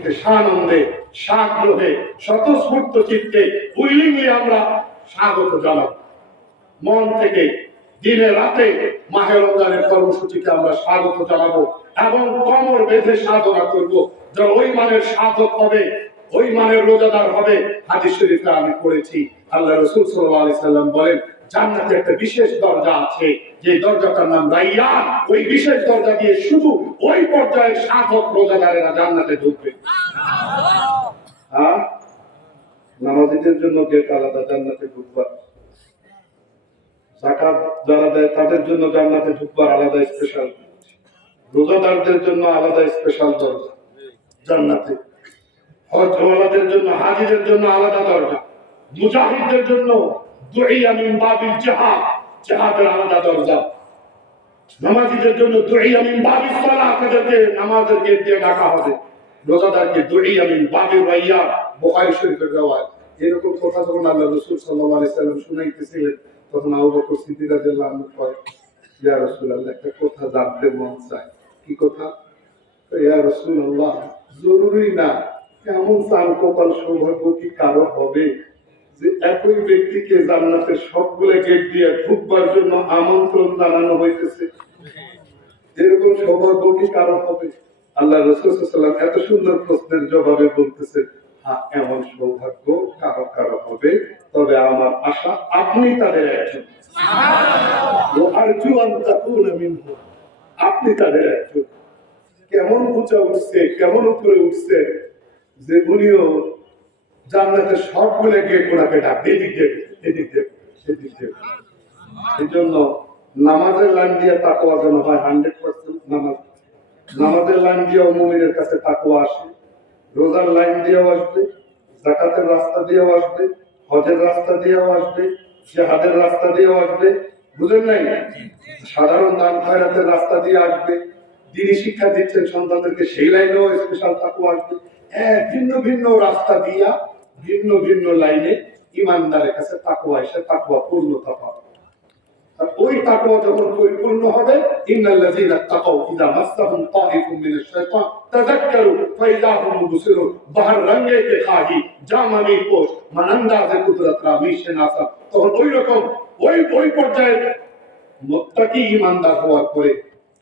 উপস্থিতিতে সানন্দে, সাগ্রহে, স্বতঃস্ফূর্ত চিত্তে উইলিংলি আমরা স্বাগত জানাব। মন থেকে দিনে রাতে মাহে রমজানের কর্মসূচিকে আমরা স্বাগত জানাব এবং কমর বেঁধে সাধনা করব যে ওই মানের সাধক হবে, ওই মানের রোজাদার হবে। হাদিস শরীফে আমি পড়েছি। আল্লাহ রসুল আলাইহি সাল্লাম বলেন জান্নাতে একটা বিশেষ দরজা আছে, যে দরজাটার নাম রাইয়ান ওই বিশেষ দরজা দিয়ে শুধু ওই পর্যায়ের সাধক রোজাদারেরা জান্নাতে ঢুকবে। হ্যাঁ? নামাজিদের জন্য আলাদা জান্নাতে ঢুকবার। জাকাত যারা দেয় তাদের জন্য জান্নাতে ঢুকবার আলাদা স্পেশাল রোজাদারদের জন্য আলাদা স্পেশাল দরজা, জান্নাতে। হজওয়ালাদের জন্য, হাজিদের জন্য আলাদা দরজা। মুজাহিদদের জন্য দুইয়া মিন বাবিল জিহাদ। জিহাদের আলাদা দরজা। নামাজিদের জন্য দুইয়া মিন বাবিল নামাজের গেট দিয়ে হবে। রোজাদারকে দুইয়া মিন বাবিল বুখারী শরীফের এরকম কথা যখন আল্লাহ রাসূল সাল্লাল্লাহু আলাইহি শুনাইতেছিলেন, তখন আবু বকর সিদ্দিক রাদিয়াল্লাহু আনহু কয়, ইয়া রাসূলুল্লাহ, একটা কথা জানতে মন চায়। কি কথা? ইয়া রাসূলুল্লাহ, জরুরি না। এমন চান কপাল সৌভাগ্য কি কারও হবে? যে একই ব্যক্তিকে জান্নাতের সবগুলো গেট দিয়ে ঢুকবার জন্য আমন্ত্রণ জানানো হইতেছে। এরকম সৌভাগ্য কি কারও হবে? আল্লাহ রসুলাম এত সুন্দর প্রশ্নের জবাবে বলতেছে হ্যাঁ এমন সৌভাগ্য কারও কারও হবে তবে আমার আশা আপনি তাদের একজন। আপনি তাদের একজন। কেমন উঁচা উঠছে কেমন উপরে উঠছে যে উনিও জান্নাতের সবগুলো গেট ওনাকে ডাক, এদিক দেব এদিক দেব এদিক দেব এই জন্য নামাজের লাইন দিয়ে তাকোয়া যেন হয় হান্ড্রেড পার্সেন্ট নামাজ। নামাজের লাইন দিয়ে মুমিনের কাছে তাকোয়া আসে। রোজার লাইন দিয়েও আসবে জাকাতের রাস্তা দিয়েও আসবে, হজের রাস্তা দিয়েও আসবে, জেহাদের রাস্তা দিয়েও আসবে। বুঝেন নাই? সাধারণ দান খয়রাতের রাস্তা দিয়ে আসবে। যিনি শিক্ষা দিচ্ছেন সন্তানদেরকে, সেই লাইনেও স্পেশাল তাকওয়া আসবে। হ্যাঁ ভিন্ন ভিন্ন রাস্তা দিয়া ভিন্ন ভিন্ন লাইনে ইমানদারের কাছে তাকওয়া এসে তাকওয়া পূর্ণতা পাবে ওই তাকওয়া যখন পরিপূর্ণ হবে, ইন্নাল্লাযীনা তাকাউ ইযা মিনাশ শাইতান, তাযাক্কারু ফাইযা হুম মুবসিরুন, বাহার কে খাহি জামানি কুদরত রা মিশে নাসা তখন ওই রকম ওই ওই পর্যায়ে মুত্তাকি ইমানদার হওয়ার পরে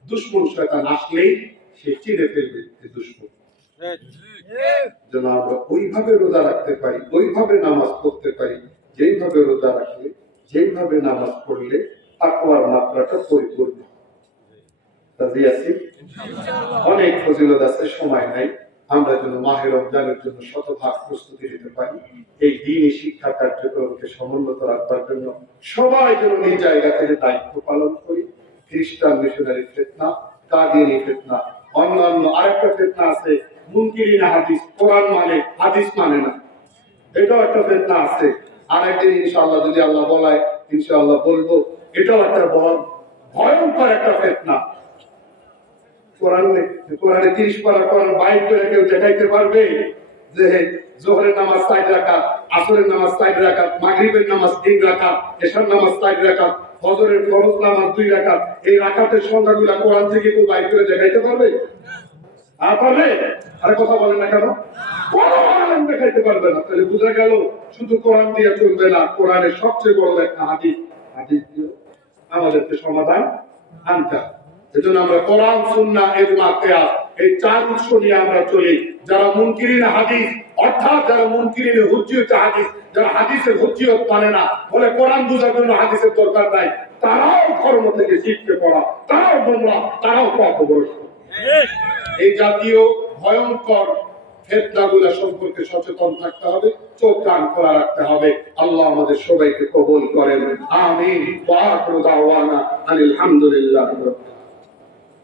দুশমন শয়তান আসলেই সে চিনে ফেলবে দুশমন। আমরা ওইভাবে রোজা রাখতে পারি, ওইভাবে নামাজ পড়তে পারি, যেইভাবে রোজা রাখলে, যেইভাবে নামাজ পড়লে তাকওয়ার মাত্রাটা পরিপূর্ণ। অনেক ফজিলত আছে, সময় নাই। আমরা যেন মাহের রমজানের জন্য শতভাগ প্রস্তুতি নিতে পারি। এই দিনই শিক্ষা কার্যক্রমকে সমুন্নত রাখবার জন্য সবাই যেন নিজ জায়গা থেকে দায়িত্ব পালন করি। খ্রিস্টান মিশনারি ফেতনা, কাদিয়ানি ফেতনা অন্যান্য আরেকটা ফেতনা আছে মুনকিরিনা হাদিস কোরআন মানে হাদিস মানে না। এটাও একটা ফেতনা আছে। আর একদিন ইনশাআল্লাহ যদি আল্লাহ বলায়, ইনশাআল্লাহ বলব। এটাও একটা ভয়ঙ্কর একটা ফেতনা। কোরআন কোরআনে তিরিশ পারা কোরআন বাইর করে কেউ দেখাইতে পারবে যে জোহরের নামাজ সাইড রাখাত আসরের নামাজ সাইড রাখাত মাগরিবের নামাজ তিন রাখাত এশার নামাজ সাইড ফজরের ফরজ নামাজ দুই রাখাত এই রাখাতের সংখ্যাগুলা কোরআন থেকে কেউ বাইর করে দেখাইতে পারবে? আর কথা বলেন না কেন? কোনো দেখাইতে পারবে না। তাহলে গেল শুধু কোরআন দিয়ে চলবে না, কোরআনের সবচেয়ে বড় একটা হাদিস। হাদিস আমাদেরকে সমাধান আনতে এজন্য আমরা কোরআন সুন্নাহ ইজমা কিয়াস এই চার উৎস নিয়ে আমরা চলি। যারা মুনকিরিন হাদিস, অর্থাৎ যারা মুনকিরিন হুজ্জিয়ত হাদিস, যারা হাদিসের হুজ্জিয়ত মানে না, বলে কোরআন বুঝার জন্য হাদিসের দরকার নাই, তারাও ধর্ম থেকে শিখতে পড়া তারাও গোমরা, তারাও পথভ্রষ্ট এই জাতীয় ভয়ঙ্কর ফেতনাগুলা সম্পর্কে সচেতন থাকতে হবে, চোখ কান খোলা রাখতে হবে। আল্লাহ আমাদের সবাইকে কবুল করেন। আমিন। ওয়া আখিরু